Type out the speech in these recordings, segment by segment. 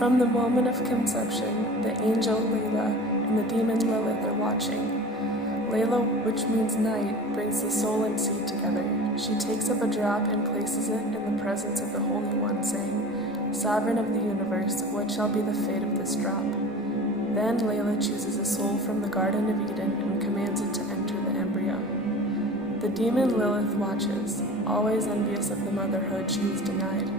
From the moment of conception, the angel Layla and the demon Lilith are watching. Layla, which means night, brings the soul and seed together. She takes up a drop and places it in the presence of the Holy One, saying, "Sovereign of the universe, what shall be the fate of this drop?" Then Layla chooses a soul from the Garden of Eden and commands it to enter the embryo. The demon Lilith watches, always envious of the motherhood she was denied,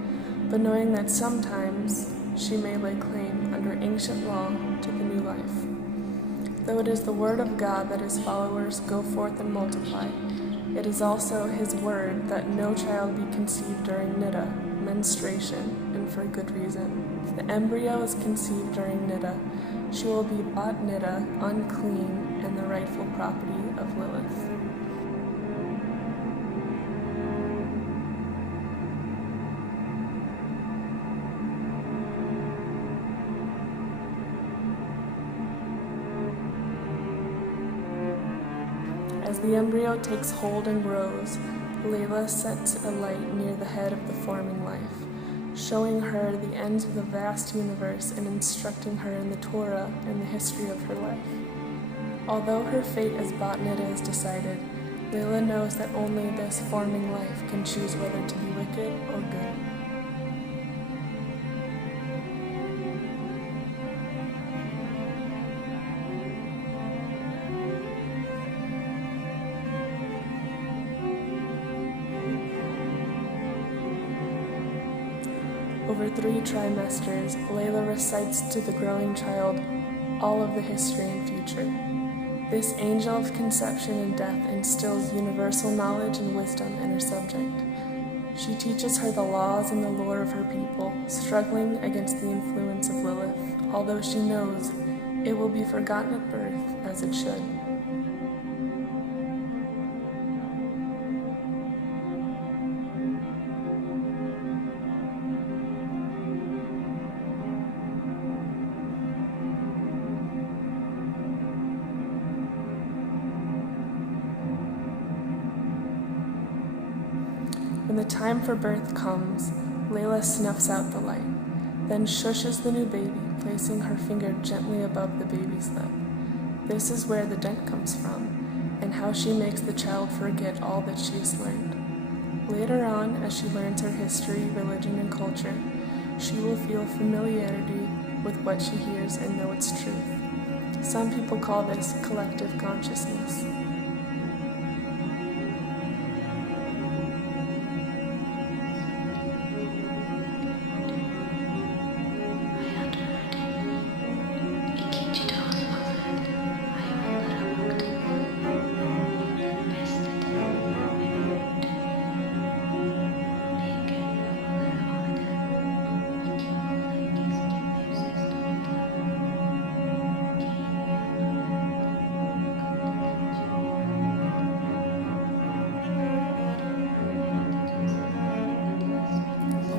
but knowing that sometimes she may lay claim under ancient law to the new life. Though it is the word of God that his followers go forth and multiply, it is also his word that no child be conceived during Niddah, menstruation, and for good reason. If the embryo is conceived during Niddah, she will be bat Niddah, unclean, and the rightful property of Lilith. As the embryo takes hold and grows, Layla sets a light near the head of the forming life, showing her the ends of the vast universe and instructing her in the Torah and the history of her life. Although her fate as bat Niddah is decided, Layla knows that only this forming life can choose whether to be wicked or good. Over 3 trimesters, Layla recites to the growing child all of the history and future. This angel of conception and death instills universal knowledge and wisdom in her subject. She teaches her the laws and the lore of her people, struggling against the influence of Lilith, although she knows it will be forgotten at birth, as it should. When the time for birth comes, Layla snuffs out the light, then shushes the new baby, placing her finger gently above the baby's lip. This is where the dent comes from, and how she makes the child forget all that she has learned. Later on, as she learns her history, religion, and culture, she will feel familiarity with what she hears and know its truth. Some people call this collective consciousness.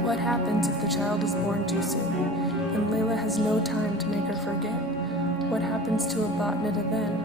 What happens if the child is born too soon, and Layla has no time to make her forget? What happens to a bat Niddah then?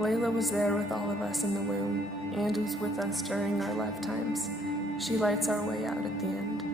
Layla was there with all of us in the womb and was with us during our lifetimes. She lights our way out at the end.